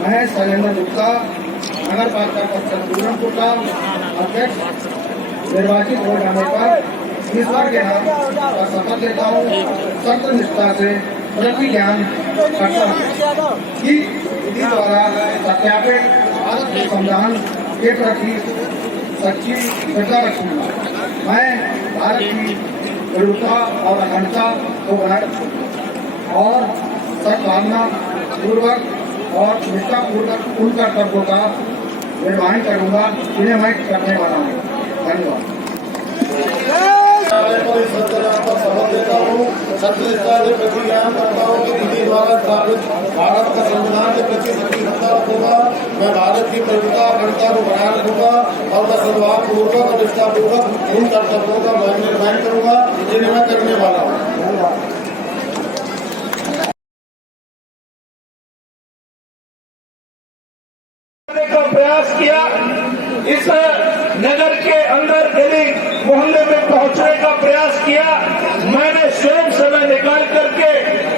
मैं शैलेंद्र गुप्ता नगर पालिका परिषद पूरनपुर का अध्यक्ष निर्वाचित हो जाने पर ईश्वर के नाम का शपथ लेता हूँ, सत्य निष्ठा से प्रतिज्ञान करता हूँ कि विधि द्वारा सत्यापित भारत के संविधान के प्रति सच्ची श्रद्धा रखूंगा। मैं भारत की विविधता और अखंडता को और सद्भावना पूर्वक और निष्ठापूर्वक उन कर्तव्यों का निर्वहन करूंगा जिन्हें मैं करने वाला हूँ। धन्यवाद। शपथ लेता हूँ, सत्यनिष्ठा से प्रतिज्ञान करता हूँ कि विधि द्वारा स्थापित भारत का संविधान के प्रति सच्ची श्रद्धा रखूंगा। मैं भारत की प्रभुता अखंडता को बनाए रखूंगा और मैं सद्भाव पूर्वक और निष्ठापूर्वक उन कर्तव्यों का निर्वहन करूंगा जिन्हें मैं करने वाला हूँ। का प्रयास किया, इस नगर के अंदर गली मोहल्ले में पहुंचने का प्रयास किया। मैंने स्वयं समय निकाल करके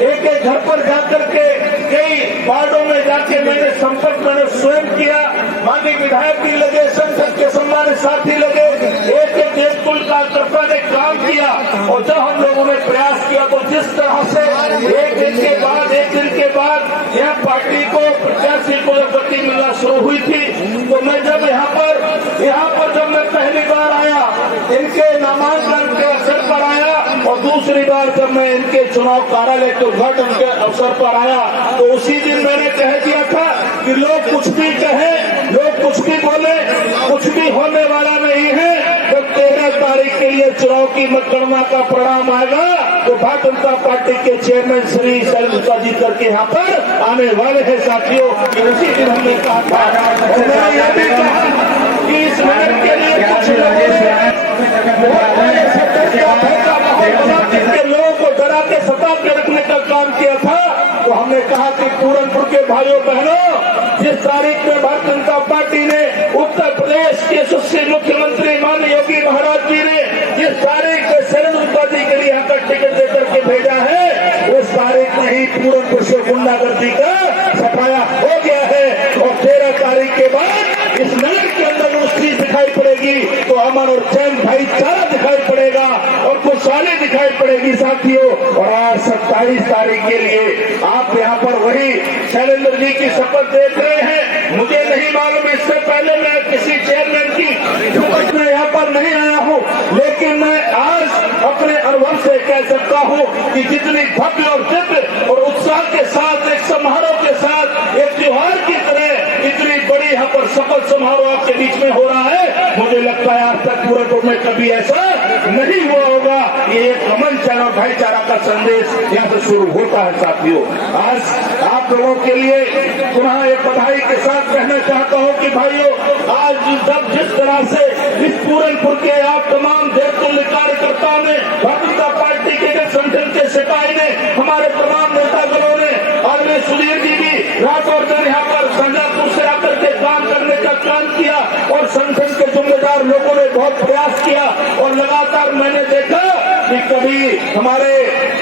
एक एक घर पर जाकर के कई वार्डों में जाके मैंने संपर्क मैंने स्वयं किया। माननीय विधायक भी लगे, संसद के सम्मानित साथी लगे, एक कुल कार्यकर्ता ने काम किया। और जब हम लोगों ने प्रयास किया तो जिस तरह से एक दिन के बाद यह पार्टी को प्रत्याशी को गति मिलना शुरू हुई थी, तो मैं जब यहाँ पर जब मैं पहली बार आया, इनके नामांकन के अवसर पर आया और दूसरी बार जब मैं इनके चुनाव कार्यालय के उद्घाटन के अवसर पर आया, तो उसी दिन मैंने कह दिया था कि लोग कुछ भी कहें, लोग कुछ भी बोले, कुछ भी होने वाला नहीं है। जब 13 तारीख के लिए चुनाव की मतगणना का परिणाम आएगा तो भारतीय जनता पार्टी के चेयरमैन श्री शैलेंद्र जी करके यहाँ पर आने वाले हैं साथियों। उसी दिन हमने कहा था, मैंने यह भी कहा कि इस नगर के लिए कुछ लोगों को डरा के सता के रखने का काम किया था। तो हमने कहा कि पूरनपुर के भाइयों बहनों, जिस तारीख में भारतीय जनता पार्टी ने उत्तर प्रदेश के यशस्वी मुख्यमंत्री माननीय योगी महाराज जी ने जिस तारीख में शैलेंद्र जी के लिए यहाँ का टिकट देकर के भेजा है, उस तारीख में ही पूरनपुर से गुंडागर्दी का सफाया हो गया है। और 13 तारीख के बाद इस नगर के अंदर मुश्किल दिखाई पड़ेगी तो अमन और चैन भाईचारा दिखाई पड़ेगा और खुशहाली दिखाई पड़ेगी साथियों। और आज 27 तारीख के लिए आप यहाँ पर वही शैलेंद्र जी की शपथ देख रहे हैं। मुझे नहीं मालूम, इससे पहले मैं किसी चेयरमैन की शपथ में यहाँ पर नहीं आया हूँ, लेकिन मैं आज अपने अनुभव से कह सकता हूँ कि जितनी भव्य और दिव्य और उत्साह के साथ, एक समारोह के साथ, एक त्योहार की तरह इतनी बड़ी यहाँ पर शपथ समारोह आपके बीच में हो रहा है, मुझे लगता है आज तक पूरनपुर में कभी ऐसा नहीं हुआ होगा। ये एक अमन चैन और भाईचारा का संदेश यहाँ से शुरू होता है साथियों। आज आप लोगों के लिए पुनः एक बधाई के साथ कहना चाहता हूँ कि भाइयों, आज जब जिस तरह से इस पूरनपुर के आप तमाम देवतुल्य कार्यकर्ताओं ने, भारतीय जनता पार्टी के गठबंधन के सिपाही ने, हमारे तमाम नेतागणों ने, और सुधीर जी भी रात और दिन यहाँ पर संजापुर से आकर के काम करने का काम किया और संगठन के जिम्मेदार लोगों ने बहुत प्रयास किया। और लगातार मैंने देखा कि कभी हमारे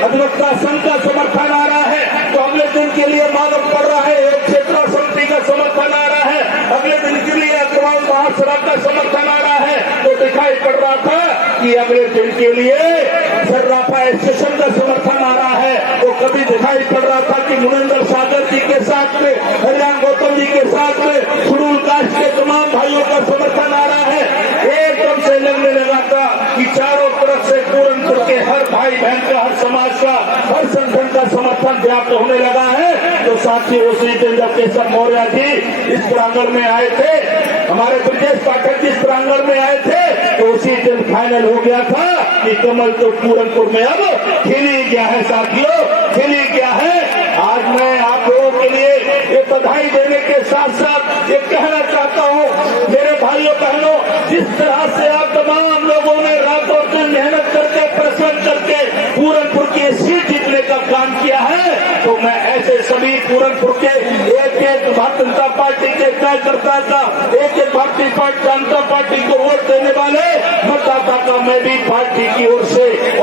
अधिवक्ता संघ का समर्थन आ रहा है तो अगले दिन के लिए मांग पड़ रहा है, एक क्षेत्र समिति का समर्थन आ रहा है, अगले दिन के लिए अग्रवाल महासभा का समर्थन आ रहा है। तो दिखाई पड़ रहा था कि अगले दिन के लिए सर्राफा स्टेशन का समर्थन आ रहा है। तो कभी दिखाई पड़ रहा था कि मुनेंद्र सागर जी के साथ में, हरियाण गौतम जी के साथ में शेड्यूल कास्ट के तमाम भाइयों का समर्थन आ रहा है। एकदम से लगने लगा था कि चारों तरफ से पूरनपुर के हर भाई बहन का, हर समाज का, हर संगठन का समर्थन व्याप्त होने लगा है। तो साथी उसी दिन जब केशव मौर्य जी इस प्रांगण में आए थे, हमारे ब्रजेश पाठक जी इस प्रांगण में आए थे, तो उसी दिन फाइनल हो गया था कि कमल तो पूरनपुर में अब खिल ही गया है साथियों, खिल ही गया है। आज मैं आप लोगों के लिए ये बधाई देने के साथ साथ ये कहना चाहता हूँ, मेरे भाइयों बहनों, जिस तरह से आप तमाम लोगों ने रात और दिन मेहनत करके, परिश्रम करके पूरनपुर की सीट जीतने का काम किया है, तो मैं ऐसे सभी पूरनपुर के एक एक भारतीय जनता पार्टी के कार्यकर्ता का, एक एक भारतीय जनता पार्टी को वोट देने वाले मतदाता का मैं भी पार्टी की ओर से